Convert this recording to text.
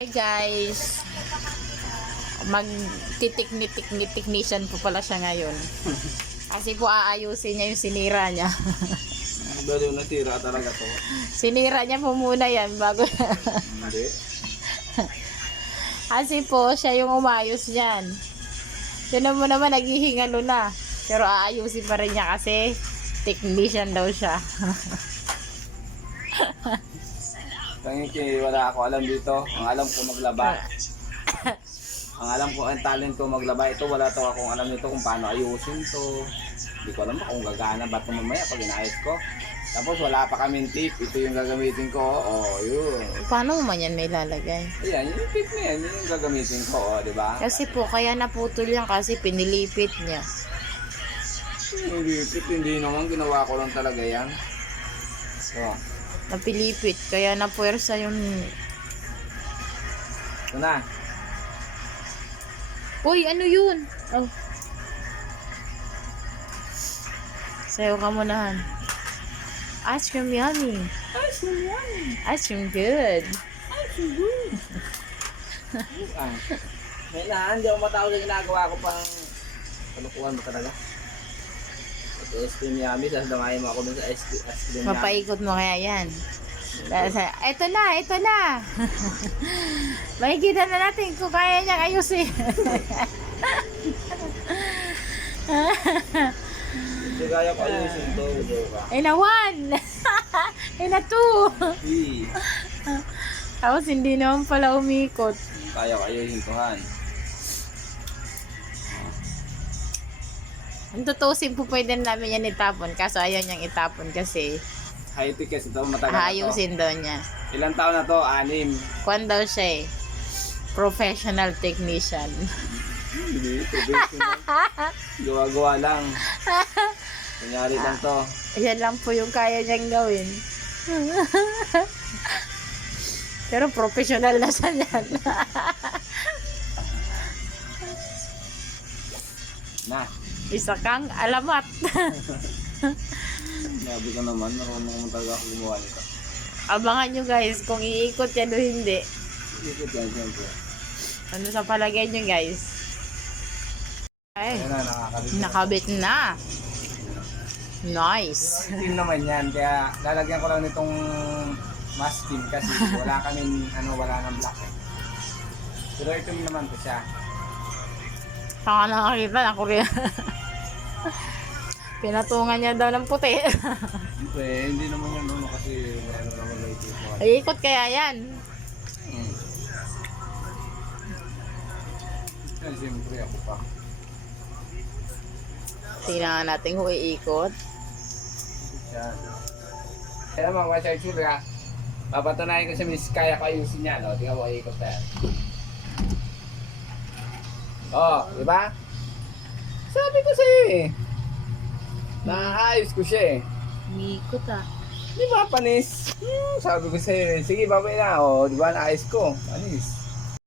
Hi guys, mag-technician po pala siya ngayon. Kasi po aayusin niya yung sinira niya. Baliw na tira talaga to. Sinira niya po muna yan bago. Hindi. Kasi po siya yung umayos niyan. Tinan mo naman naghihingalo na. Pero aayusin pa rin niya kasi technician daw siya. Tangiki, wala ako alam dito. Ang alam ko maglaba. Ang alam ko, ang talent ko maglaba. Ito, wala to akong alam nito kung paano ayusin to. Hindi ko alam kung gagana ba ito mamaya pag inayos ko. Tapos wala pa kaming tape. Ito yung gagamitin ko. Oh, yun. Paano mo man yan may lalagay? Ayan, yung tape na yan. Yun yung gagamitin ko. Oh, di ba? Kasi po kaya naputol yan kasi pinilipit niya. Hindi naman. Ginawa ko lang talaga yan. So, Napilipit kaya napuwersa yung... ito na. Uy, ano yun? Oh. Sayo ka munahan. Ice cream yummy. Ice cream yummy. Ice cream good. Ice cream good. May na, hindi ako matawag sa ginagawa ko pang kalukuhan mo talaga. Ito ice cream yummy, sasamahin mo ako dun sa ice cream yummy. Mapaikot mo kaya yan. Ito na. Makikita na natin kung kaya niyang ayusin. Hindi kaya ko ayusin to, joke. Ina 1. Ina 2. Tapos hindi naman pala umikot. Kaya ko ayusin to, Han. Ang tutusin po pwede namin yan itapon. Kaso ayaw niyang itapon kasi High-tech kasi ito, matagal na to. ayusin daw niya. Ilang taon na to? 6. Kwan daw siya eh. Professional technician. Hindi, gawa-gawa lang. Kunyari lang to. Yan lang po yung kaya niyang gawin. Pero professional na siya yan. Na. Isa kang alamat. Sabi ko naman, marunong mo talaga ako gumawa nito. Abangan nyo guys kung iikot yan o hindi. Ikot yan, siyempre. Ano sa palagay nyo guys? Ay, Ayan na, nakakabit. nakabit na. Nice. Team naman yan, kaya lalagyan ko lang nitong masking kasi wala kaming, wala nang black. Pero ito naman to siya. Saka nakakita na Korea. Pinatungan niya daw ng puti. Hindi naman yan kasi meron naman late ito. Iikot kaya yan. Yan, siyempre ako pa. Tingnan natin kung iikot. Yan. Kaya naman, mga chula, papatunayan ko sa Miss Kaya ko ayusin niya, no? Tingnan mo, ikot na yan. Oh, di ba? Sabi ko sa'yo eh. Naayos ko siya eh. Iikot ah. Di ba, panis? Sabi ko sa'yo eh. Sige, babay na. O, di ba, naayos ko. Panis.